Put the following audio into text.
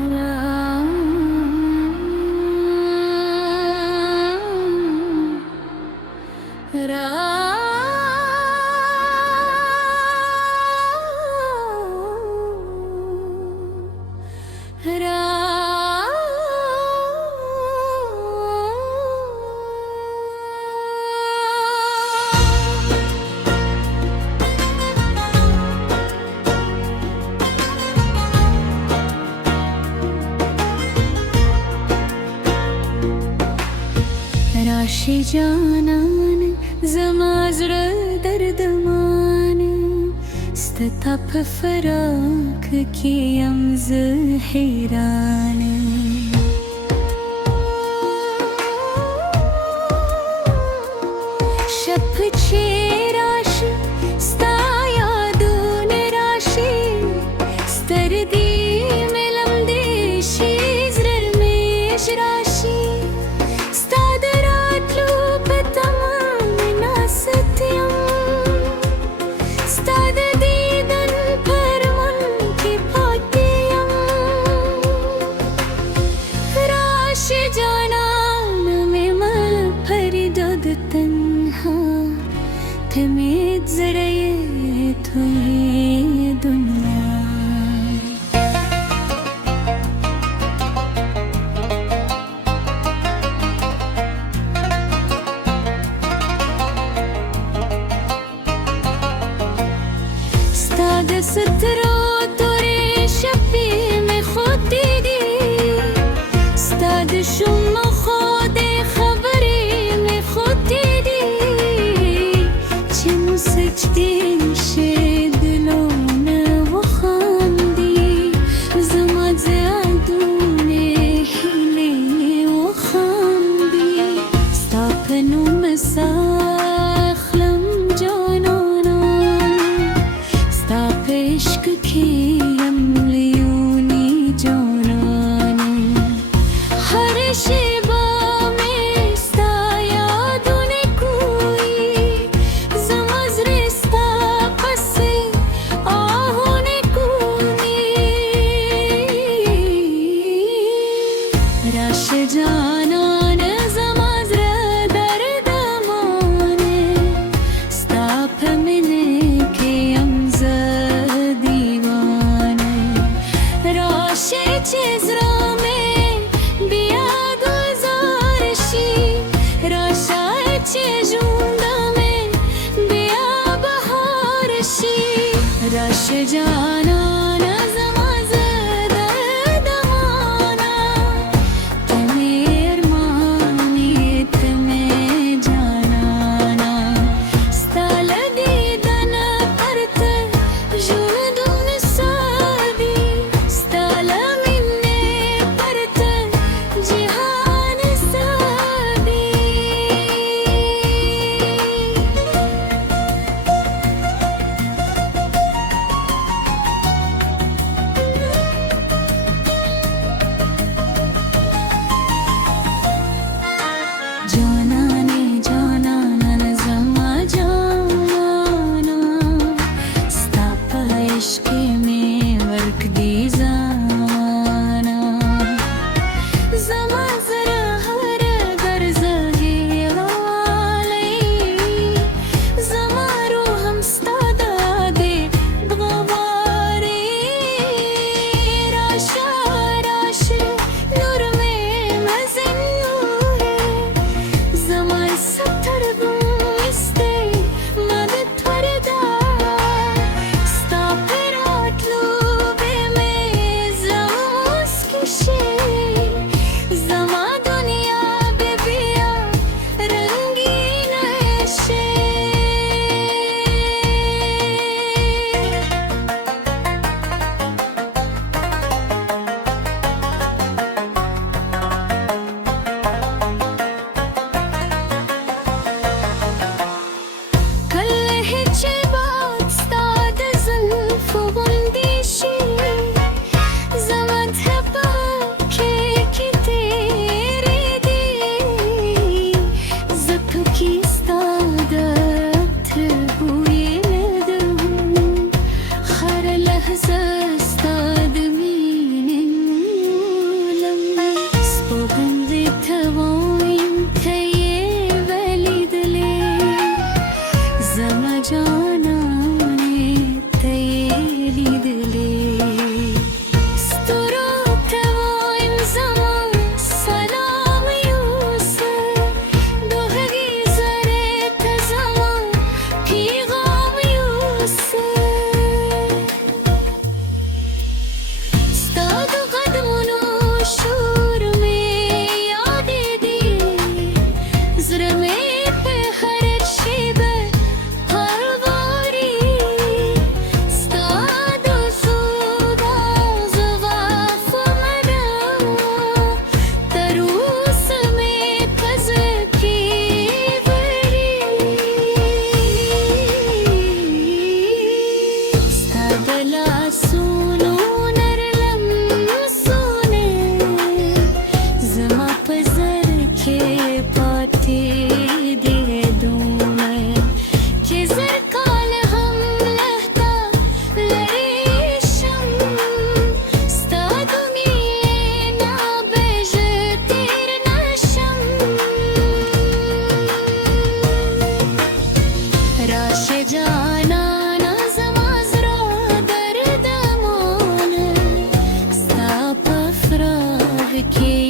राम राशि जानन जमाजर दर्दमान स्तप फराक की अमज हैरान शप छे राशि स्ताया दून राशि स्तरदी मिलम देशी जरमेश राशि थमें जरा ये तो ये दुनिया स्ताद सतरो तोरे शपी में खुद दी स्ताद शुम खुद खबरी में खुद दी सजदे शे दिलों ने वो खांदी ज़मा ज़ादूने हिले वो खांदी स्तापनु मसाखलम जानना स्ताप इश्क की अमलियूनी जाना हर शेबा में स्ताया दूने कोई राश जानन जमाजर दर्दमाने स्ताप मिले के अमज दीवाने राश चेजरा में बिया गुजारशी राशा चेजुंदा में बिया बहारशी राश जानन के